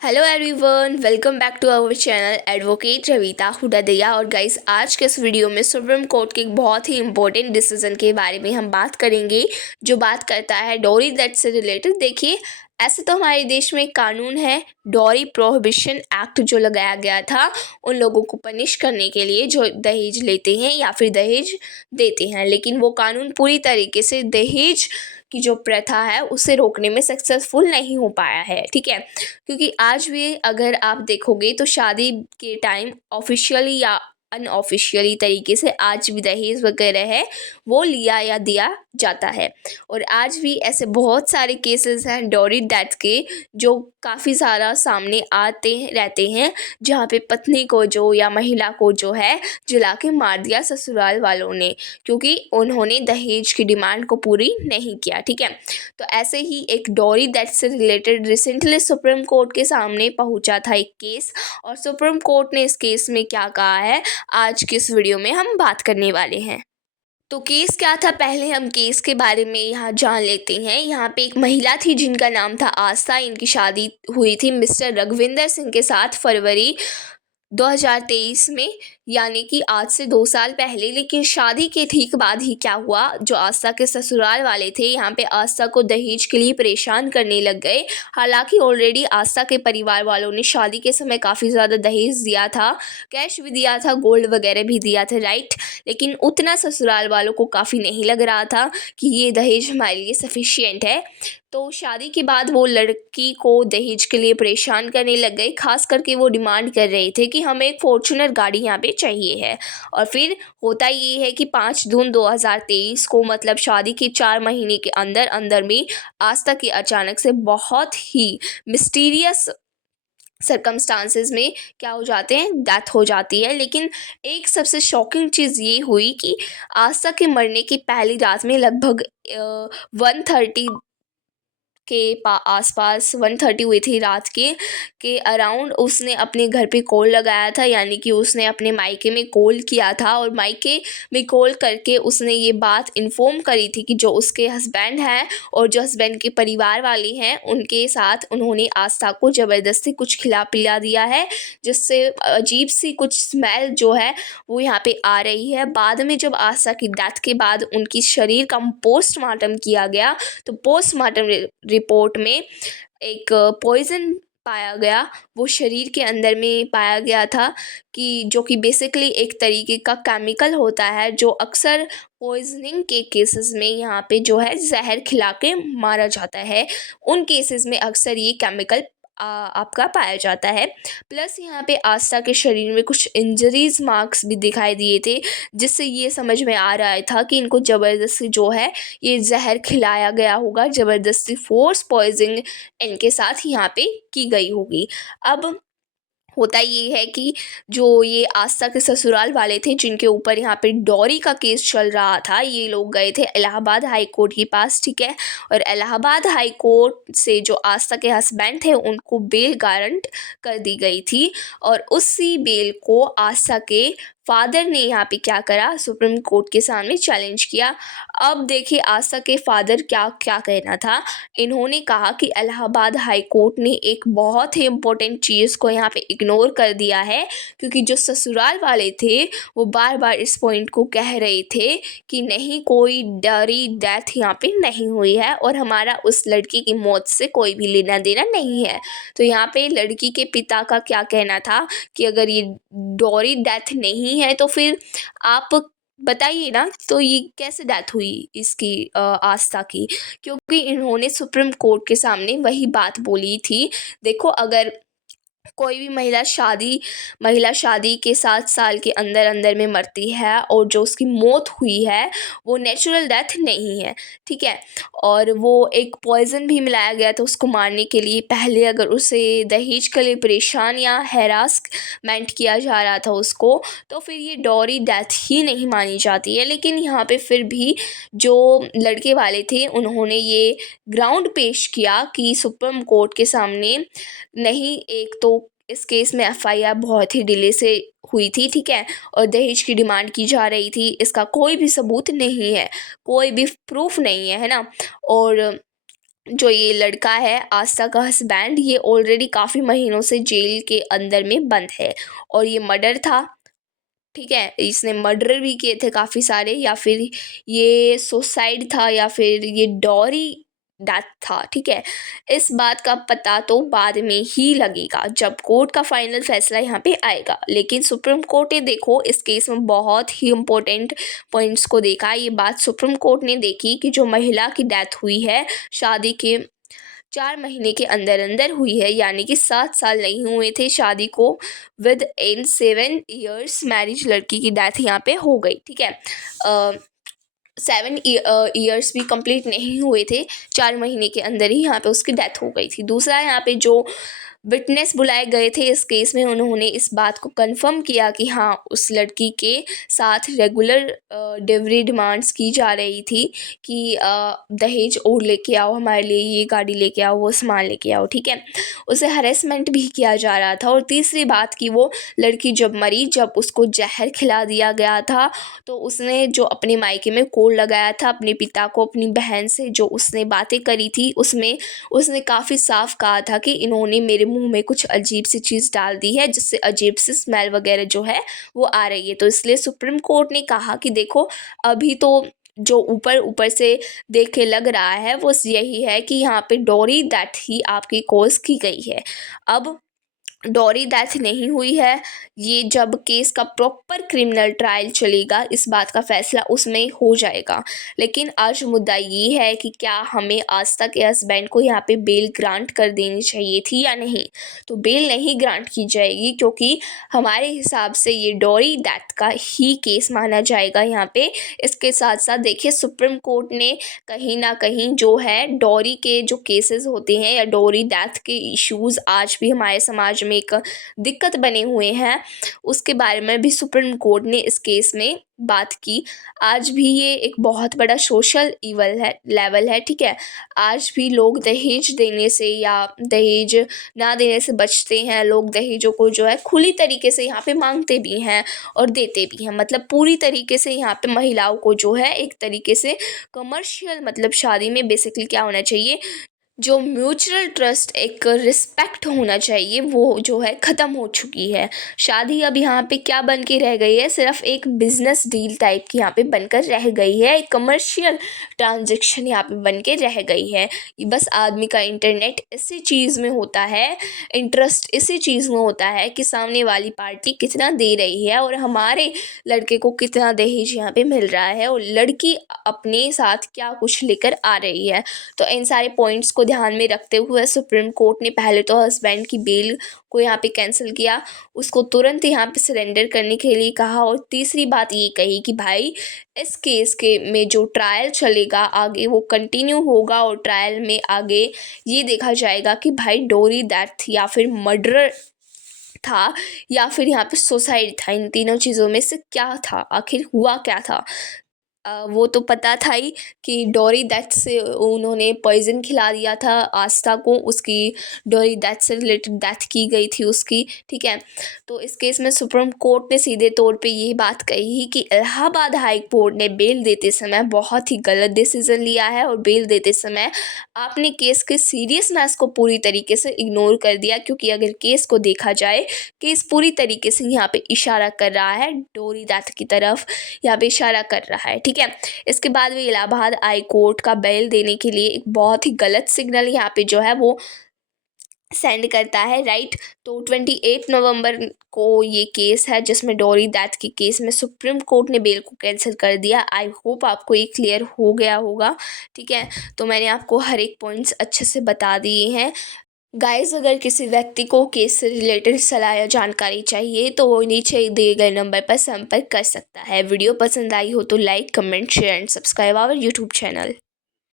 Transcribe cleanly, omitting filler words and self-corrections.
Hello everyone, welcome back to our channel advocate Ravita हुडादया। और guys, आज के इस वीडियो में सुप्रीम कोर्ट के एक बहुत ही इंपॉर्टेंट डिसीजन के बारे में हम बात करेंगे, जो बात करता है डॉरी डेथ से रिलेटेड। देखिए, ऐसे तो हमारे देश में एक कानून है, डॉरी प्रोहिबिशन एक्ट, जो लगाया गया था उन लोगों को पनिश करने के लिए जो दहेज लेते हैं या फिर दहेज देते हैं। लेकिन वो कानून पूरी तरीके से दहेज की जो प्रथा है उसे रोकने में सक्सेसफुल नहीं हो पाया है, ठीक है। क्योंकि आज भी अगर आप देखोगे तो शादी के टाइम ऑफिशियली या अनऑफिशियली तरीके से आज भी दहेज वगैरह है वो लिया या दिया जाता है। और आज भी ऐसे बहुत सारे केसेस हैं डॉरी डेथ के, जो काफ़ी सारा सामने आते रहते हैं, जहाँ पे पत्नी को जो या महिला को जो है जला के मार दिया ससुराल वालों ने, क्योंकि उन्होंने दहेज की डिमांड को पूरी नहीं किया, ठीक है। तो ऐसे ही एक डॉरी डेथ से रिलेटेड रिसेंटली सुप्रीम कोर्ट के सामने पहुंचा था एक केस, और सुप्रीम कोर्ट ने इस केस में क्या कहा है आज की इस वीडियो में हम बात करने वाले हैं। तो केस क्या था, पहले हम केस के बारे में यहाँ जान लेते हैं। यहाँ पे एक महिला थी जिनका नाम था आस्था। इनकी शादी हुई थी मिस्टर रघविंदर सिंह के साथ फरवरी 2023 में, यानी कि आज से 2 साल पहले। लेकिन शादी के ठीक बाद ही क्या हुआ, जो आस्था के ससुराल वाले थे यहाँ पे आस्था को दहेज के लिए परेशान करने लग गए। हालांकि ऑलरेडी आस्था के परिवार वालों ने शादी के समय काफ़ी ज़्यादा दहेज दिया था, कैश भी दिया था, गोल्ड वगैरह भी दिया था, राइट। लेकिन उतना ससुराल वालों को काफ़ी नहीं लग रहा था कि ये दहेज हमारे लिए सफिशियंट है। तो शादी के बाद वो लड़की को दहेज के लिए परेशान करने लग गए। खास करके वो डिमांड कर रहे थे कि हमें एक फॉर्च्यूनर गाड़ी यहाँ पे चाहिए है। और फिर होता ये है कि 5 जून 2023 को, मतलब शादी के 4 महीने के अंदर अंदर में, आस्था की अचानक से बहुत ही मिस्टीरियस सर्कमस्टांसेस में क्या हो जाते हैं, डेथ हो जाती है। लेकिन एक सबसे शॉकिंग चीज़ ये हुई कि आस्था के मरने की पहली रात में लगभग 1:30 के आसपास, 1:30 हुई थी रात के अराउंड, उसने अपने घर पे कॉल लगाया था। यानी कि उसने अपने मायके में कॉल किया था, और मायके में कॉल करके उसने ये बात इन्फॉर्म करी थी कि जो उसके हस्बैंड हैं और जो हस्बैंड के परिवार वाले हैं उनके साथ उन्होंने आस्था को ज़बरदस्ती कुछ खिला पिला दिया है, जिससे अजीब सी कुछ स्मेल जो है वो यहाँ पे आ रही है। बाद में जब आस्था की डेथ के बाद उनकी शरीर का पोस्टमार्टम किया गया, तो पोस्टमार्टम रिपोर्ट में एक पॉइजन पाया गया, वो शरीर के अंदर में पाया गया था, कि जो कि बेसिकली एक तरीके का केमिकल होता है, जो अक्सर पॉइजनिंग के केसेस में यहाँ पे जो है जहर खिला के मारा जाता है। उन केसेस में अक्सर ये केमिकल आपका पाया जाता है। प्लस यहाँ पे आस्था के शरीर में कुछ इंजरीज मार्क्स भी दिखाई दिए थे, जिससे ये समझ में आ रहा था कि इनको ज़बरदस्ती जो है ये जहर खिलाया गया होगा, ज़बरदस्ती फोर्स पॉइजनिंग इनके साथ यहाँ पे की गई होगी। अब होता ये है कि जो ये आस्था के ससुराल वाले थे जिनके ऊपर यहाँ पे डॉरी का केस चल रहा था, ये लोग गए थे इलाहाबाद हाई कोर्ट के पास, ठीक है। और इलाहाबाद हाई कोर्ट से जो आस्था के हस्बैंड थे उनको बेल गारंट कर दी गई थी, और उसी बेल को आस्था के फादर ने यहाँ पे क्या करा, सुप्रीम कोर्ट के सामने चैलेंज किया। अब देखिए आस्था के फादर क्या क्या कहना था। इन्होंने कहा कि इलाहाबाद हाई कोर्ट ने एक बहुत ही इम्पोर्टेंट चीज़ को यहाँ पे इग्नोर कर दिया है, क्योंकि जो ससुराल वाले थे वो बार बार इस पॉइंट को कह रहे थे कि नहीं, कोई डरी डेथ यहाँ पे नहीं हुई है और हमारा उस लड़की की मौत से कोई भी लेना देना नहीं है। तो यहाँ पे लड़की के पिता का क्या कहना था कि अगर ये डॉरी डेथ नहीं है तो फिर आप बताइए ना, तो ये कैसे डेथ हुई इसकी, आस्था की। क्योंकि इन्होंने सुप्रीम कोर्ट के सामने वही बात बोली थी। देखो, अगर कोई भी महिला शादी के 7 साल के अंदर अंदर में मरती है और जो उसकी मौत हुई है वो नेचुरल डेथ नहीं है, ठीक है। और वो एक पॉइज़न भी मिलाया गया था उसको मारने के लिए। पहले अगर उसे दहेज के लिए परेशान या हैरासमेंट किया जा रहा था उसको, तो फिर ये डॉरी डेथ ही नहीं मानी जाती है। लेकिन यहाँ पे फिर भी जो लड़के वाले थे उन्होंने ये ग्राउंड पेश किया कि सुप्रीम कोर्ट के सामने, नहीं, एक तो इस केस में एफआईआर बहुत ही डिले से हुई थी, ठीक है, और दहेज की डिमांड की जा रही थी, इसका कोई भी सबूत नहीं है, कोई भी प्रूफ नहीं है, है ना। और जो ये लड़का है आस्था का हस्बैंड, ये ऑलरेडी काफ़ी महीनों से जेल के अंदर में बंद है और ये मर्डर था। ठीक है, इसने मर्डर भी किए थे काफ़ी सारे, या फिर ये सुसाइड था, या फिर ये डॉरी डेथ था। ठीक है, इस बात का पता तो बाद में ही लगेगा जब कोर्ट का फाइनल फैसला यहाँ पे आएगा। लेकिन सुप्रीम कोर्ट ने देखो इस केस में बहुत ही इम्पोर्टेंट पॉइंट्स को देखा। ये बात सुप्रीम कोर्ट ने देखी कि जो महिला की डेथ हुई है शादी के 4 महीने के अंदर अंदर हुई है, यानी कि 7 साल नहीं हुए थे शादी को, विद इन 7 ईयर्स मैरिज लड़की की डेथ यहाँ पे हो गई। ठीक है, 7 ईयर्स भी कंप्लीट नहीं हुए थे, 4 महीने के अंदर ही यहाँ पे उसकी डेथ हो गई थी। दूसरा, यहाँ पे जो विटनेस बुलाए गए थे इस केस में, उन्होंने इस बात को कंफर्म किया कि हाँ उस लड़की के साथ रेगुलर डिलीवरी डिमांड्स की जा रही थी कि दहेज और लेके आओ हमारे लिए, ये गाड़ी लेके आओ, वो सामान लेके आओ। ठीक है, उसे हरेसमेंट भी किया जा रहा था। और तीसरी बात कि वो लड़की जब मरी, जब उसको जहर खिला दिया गया था, तो उसने जो अपने मायके में कोड लगाया था अपने पिता को, अपनी बहन से जो उसने बातें करी थी, उसमें उसने काफ़ी साफ कहा था कि इन्होंने मेरे मुंह में कुछ अजीब सी चीज़ डाल दी है, जिससे अजीब सी स्मेल वगैरह जो है वो आ रही है। तो इसलिए सुप्रीम कोर्ट ने कहा कि देखो अभी तो जो ऊपर ऊपर से देख के लग रहा है वो यही है कि यहाँ पे डॉरी डेथ ही आपकी कॉज की गई है। अब डॉरी डेथ नहीं हुई है, ये जब केस का प्रॉपर क्रिमिनल ट्रायल चलेगा इस बात का फैसला उसमें हो जाएगा। लेकिन आज मुद्दा ये है कि क्या हमें आस्था के हस्बैंड को यहाँ पे बेल ग्रांट कर देनी चाहिए थी या नहीं। तो बेल नहीं ग्रांट की जाएगी, क्योंकि हमारे हिसाब से ये डॉरी डेथ का ही केस माना जाएगा यहाँ पे। इसके साथ साथ देखिए सुप्रीम कोर्ट ने कहीं ना कहीं जो है डॉरी के जो केसेस होते हैं या डॉरी डेथ के इश्यूज़ आज भी हमारे समाज में एक दिक्कत बने हुए हैं, उसके बारे में भी सुप्रीम कोर्ट ने इस केस में बात की। आज भी ये एक बहुत बड़ा सोशल ईवल है, लेवल है। ठीक है, आज भी लोग दहेज देने से या दहेज ना देने से बचते हैं। लोग दहेजों को जो है खुली तरीके से यहाँ पे मांगते भी हैं और देते भी हैं। मतलब पूरी तरीके से यहाँ पे महिलाओं को जो है एक तरीके से कमर्शियल, मतलब शादी में बेसिकली क्या होना चाहिए, जो म्यूचुअल ट्रस्ट, एक रिस्पेक्ट होना चाहिए, वो जो है ख़त्म हो चुकी है। शादी अब यहाँ पे क्या बन के रह गई है, सिर्फ एक बिजनेस डील टाइप की यहाँ पे बनकर रह गई है, एक कमर्शियल ट्रांजैक्शन यहाँ पे बन के रह गई है। ये बस आदमी का इंटरनेट इसी चीज़ में होता है, इंटरेस्ट इसी चीज़ में होता है कि सामने वाली पार्टी कितना दे रही है और हमारे लड़के को कितना दहेज यहाँ पे मिल रहा है और लड़की अपने साथ क्या कुछ लेकर आ रही है। तो इन सारे पॉइंट्स को ध्यान में रखते हुए सुप्रीम कोर्ट ने पहले तो हस्बैंड की बेल को यहाँ पे कैंसिल किया, उसको तुरंत यहाँ पे सरेंडर करने के लिए कहा। और तीसरी बात ये कही कि भाई इस केस के में जो ट्रायल चलेगा आगे वो कंटिन्यू होगा और ट्रायल में आगे ये देखा जाएगा कि भाई डॉरी डेथ या फिर मर्डर था या फिर यहाँ पे सुसाइड था, इन तीनों चीज़ों में से क्या था, आखिर हुआ क्या था। वो तो पता था ही कि डॉरी डेथ से उन्होंने पॉइज़न खिला दिया था आस्था को, उसकी डॉरी डेथ से रिलेटेड डेथ की गई थी उसकी। ठीक है, तो इस केस में सुप्रीम कोर्ट ने सीधे तौर पे ये बात कही कि इलाहाबाद हाई कोर्ट ने बेल देते समय बहुत ही गलत डिसीज़न लिया है और बेल देते समय आपने केस के सीरियसनेस को पूरी तरीके से इग्नोर कर दिया। क्योंकि अगर केस को देखा जाए, केस पूरी तरीके से यहाँ पे इशारा कर रहा है डॉरी डेथ की तरफ, यहाँ पे इशारा कर रहा है। ठीक है, इसके बाद भी इलाहाबाद हाई कोर्ट का बेल देने के लिए एक बहुत ही गलत सिग्नल यहाँ पे जो है वो सेंड करता है, राइट। तो 28 नवंबर को ये केस है जिसमें डॉरी डेथ के केस में सुप्रीम कोर्ट ने बेल को कैंसिल कर दिया। आई होप आपको ये क्लियर हो गया होगा। ठीक है, तो मैंने आपको हर एक पॉइंट्स अच्छे से बता दिए हैं। गाइस, अगर किसी व्यक्ति को केस से रिलेटेड सलाह या जानकारी चाहिए तो वो नीचे दिए गए नंबर पर संपर्क कर सकता है। वीडियो पसंद आई हो तो like, comment, share and subscribe our YouTube channel.